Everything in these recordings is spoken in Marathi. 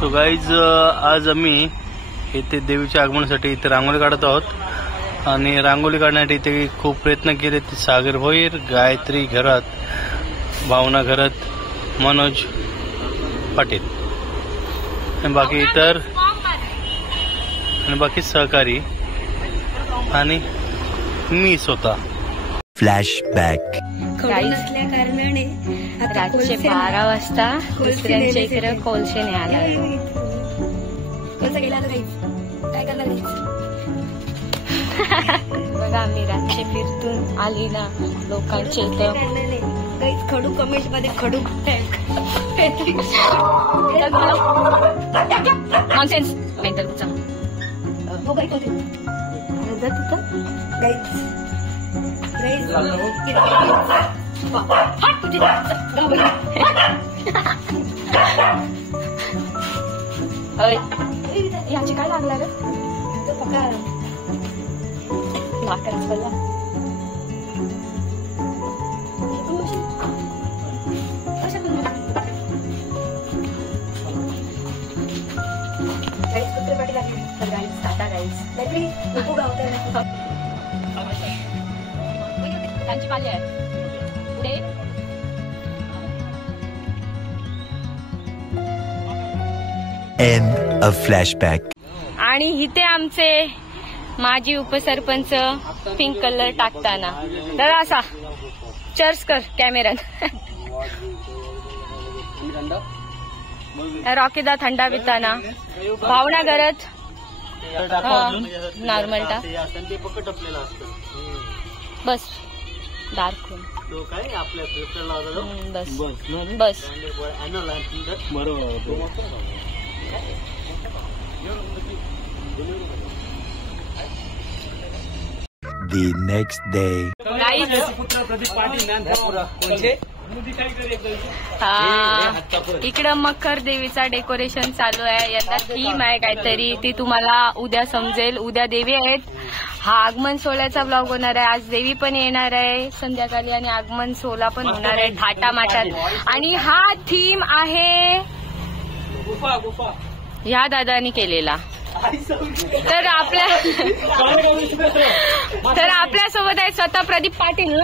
सो गाईज आज आम्ही इथे देवीच्या आगमनासाठी इथे रांगोळी काढत आहोत आणि रांगोळी काढण्यासाठी इथे खूप प्रयत्न केले. सागर भोईर, गायत्री घरात, भावना घरात, मनोज पाटील आणि बाकी इतर आणि बाकी सहकारी आणि मी स्वतः. फ्लॅशबॅक. कारणाने रातचे 12 वाजता दुसऱ्यांच्या इकडे कोळसे न्यायला आलो. काय करणार बघा, आम्ही रातचे फिरतून आली ना लोकांच्या इथं. खडू कमेंट मध्ये खडू नॉनसेन्स मेंटल तुझा याची काय लागला रे त्यांची पाली आहे पुढे. End of flashback. आणि इथे आमचे माजी उपसरपंच पिंक कलर टाकताना दादा असा चर्च कर कॅमेऱ्यात. रॉकीदा थंडा पिताना भावना करत नॉर्मल टाक बस दारखून बस बस. The next day. इकडं मकर देवीचा डेकोरेशन चालू आहे. यंदा थीम आहे काहीतरी, ती तुम्हाला उद्या समजेल. उद्या देवी आहेत. हा आगमन सोहळ्याचा ब्लॉग होणार आहे. आज देवी पण येणार आहे संध्याकाळी आणि आगमन सोहळा पण होणार आहे थाटामाटात. आणि हा थीम आहे ह्या दादानी केलेला. तर आपल्यासोबत आहे स्वतः प्रदीप पाटील.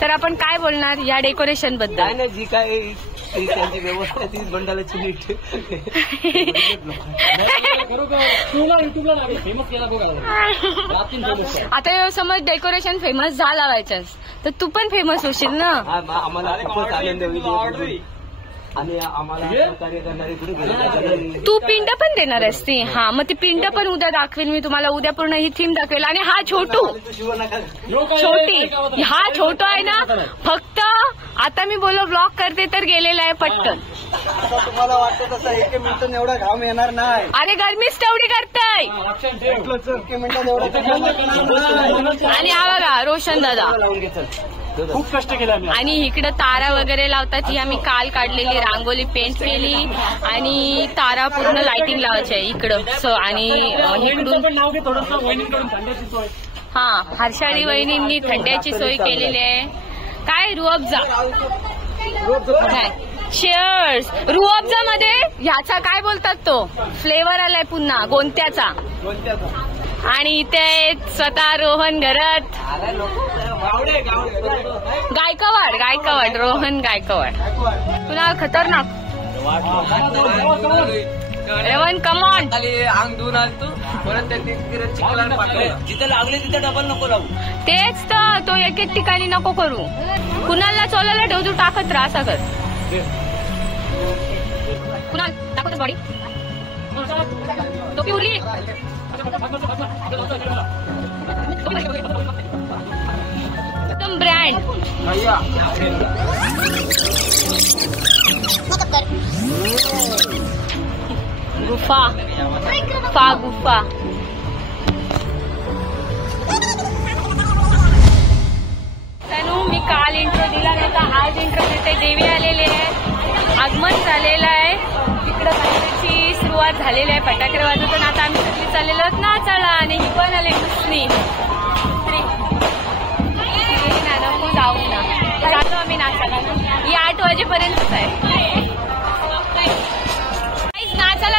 तर आपण काय बोलणार या डेकोरेशन बद्दल? जी काय त्यांची व्यवस्था ती बंडालाची नीट. आता समज डेकोरेशन फेमस झाला व्हायचंच तर तू पण फेमस होशील ना. आम्हाला खूपच आनंद होईल आणि आम्हाला कार्य करणारे तू पिंड पण देणार आहेस ती. हा मग ती पिंड पण उद्या दाखवेल मी तुम्हाला. उद्या पूर्ण ही थीम दाखवेल. आणि हा छोटू छोटी हा छोटू आहे ना, फक्त आता मी बोलो ब्लॉक करते तर गेलेला आहे पटकन. तुम्हाला वाटतं तसं 1 मिनिट एवढा घाम येणार नाही. अरे गरमीच तेवढी करताय. आणि हा बघा रोशन दादा खूप कष्ट केला. आणि इकडे तारा वगैरे लावतात. ही आम्ही काल काढलेली रांगोळी पेंट केली आणि तारा पूर्ण लाइटिंग लावायची आहे इकडं. आणि इकडून हा हर्षाळी वहिनींनी थंड्याची सोय केलेली आहे. काय रुअफजा काय शेअर्स. रुअफजा मध्ये ह्याचा काय बोलतात तो फ्लेवर आलाय पुन्हा गोंत्याचा. आणि इथे स्वतः रोहन घरात गायकवाड रोहन गायकवाड पुन्हा खतरनाक. रेवन कमॉन अंग धुवून आलतो परत चिखलाला पाठवलं. जिथे लागले तिथे डबल नको लावू. तेच तर तो एक एक ठिकाणी नको करू. कुणाला चोलाला ठेवू टाकत राहा. असं कर कुणाल टाकतच बॉडी टोपी उरली. एकदम ब्रँड गुफा गुफा. मी काल इंट्रो दिला नव्हता, आज इंट्रो देते. देवी आलेली आहे, आगमन झालेलं आहे. तिकडं गणपतीची सुरुवात झालेली आहे. फटाके वाजवतो. आता आम्ही सगळी चाललेलो आहोत नाचायला. आणि ही पण आले दुसरी जाऊ ना. जातो आम्ही नाचायला. ही 8 वाजेपर्यंतच आहे. नाचायला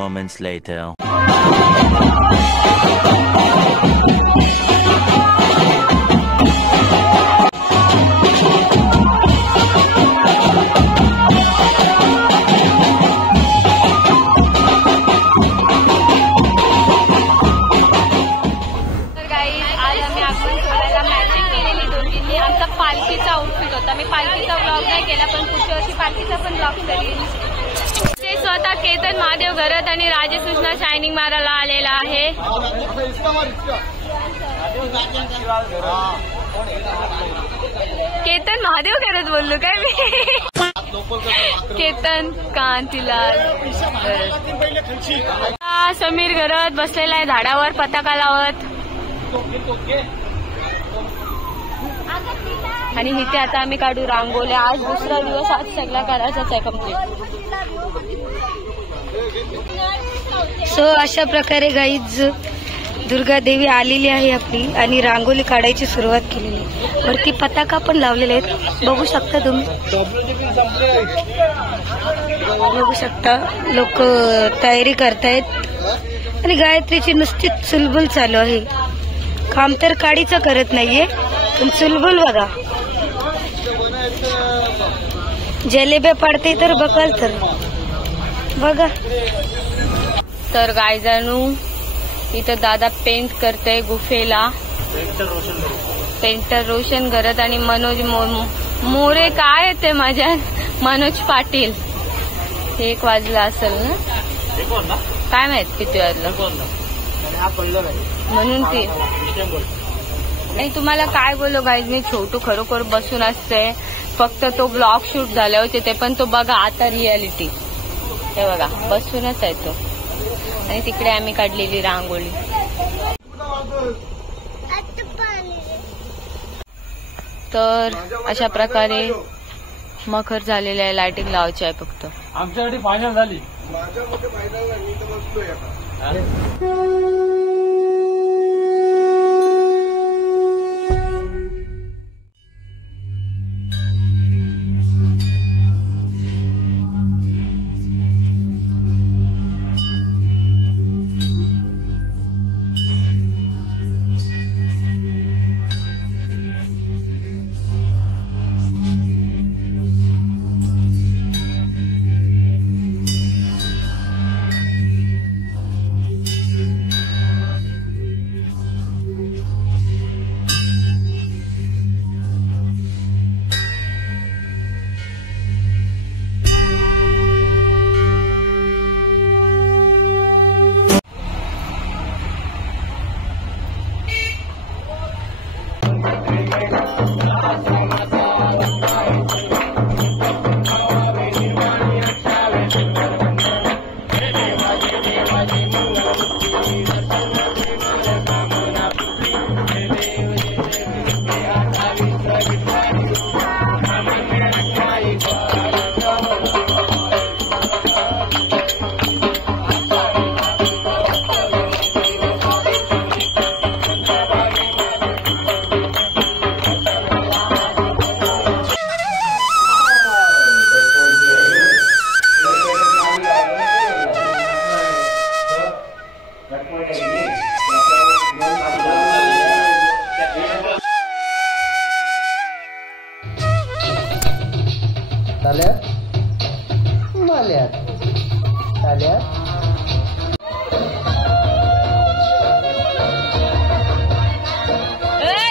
moments later. पालखीचा आउटफिट होता. मी पालखीचा ब्लॉग नाही केला, पण पुढच्या वर्षी पालखीचा पण ब्लॉग करेन. ते स्वतः केतन महादेव घरत आणि राजसूचना शायनिंग मारायला आलेला आहे. केतन महादेव घरत बोललो काय मी? केतन कांतीलाल समीर घरत बसलेला आहे झाडावर पताका लावत. आणि इथे आता आम्ही काढू रांगोल्या. आज दुसरा दिवस, आज सगळा करायचाच आहे कम्प्लीट. सो अशा प्रकारे गाईज दुर्गा देवी आलेली आहे आपली आणि रांगोली काढायची सुरुवात केलेली. वरती पताका पण लावलेले आहेत, बघू शकता तुम्ही. बघू शकता लोक तयारी करतायत आणि गायत्रीची नुसतीच चुलबुल चालू आहे. काम तर काडीचं करत नाहीये, पण चुलबुल बघा. जलेबे पडते तर बघाल तर बघा. तर गायजानू इथं दादा पेंट करते गुफेला. पेंटर रोशन करत आणि मनोज मोरे काय येते माझ्या मनोज पाटील. 1 वाजला असेल ना, काय माहित किती वाजलं म्हणून ती. आणि तुम्हाला काय बोलू गाईज, मी छोटू खरोखर बसून असते. फक्त तो ब्लॉग शूट झाले होते ते पण तो बघा आता रियालिटी. हे बघा बसूनच आहे तो. आणि तिकडे आम्ही काढलेली रांगोळी. तर अशा प्रकारे मखर झालेले आहे. लाइटिंग लावायची आहे फक्त. आमच्यासाठी फायनल झाली.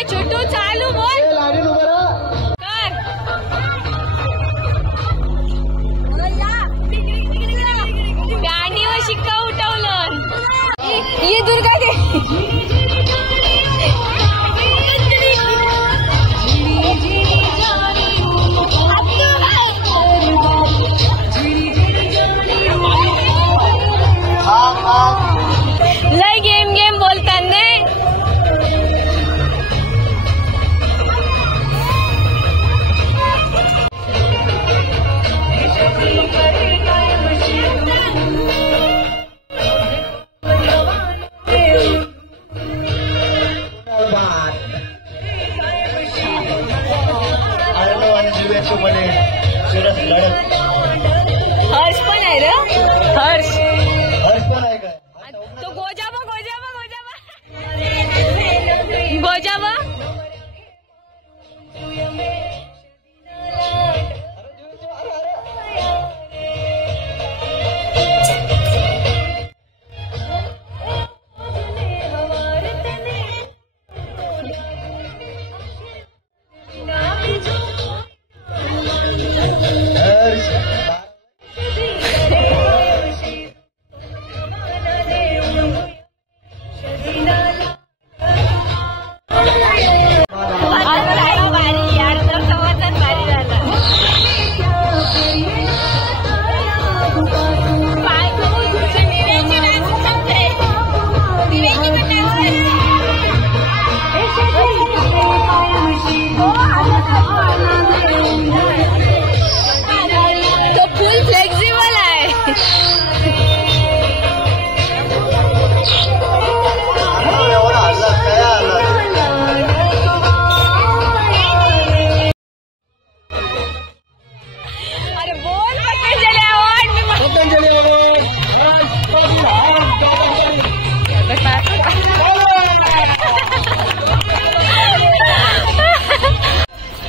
छोटू चालू बोल. गाडीवर शिक्का उठवलं. ही दुर्गा लय गेम बोलताना हर्ष पण आहे रे. हर्ष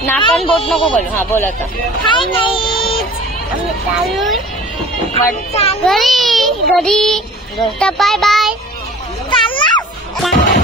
नाकान बोट नको बोल. हा बोल आता. हाय गाईज, आम्ही चालू घरी तर बाय बाय. चालला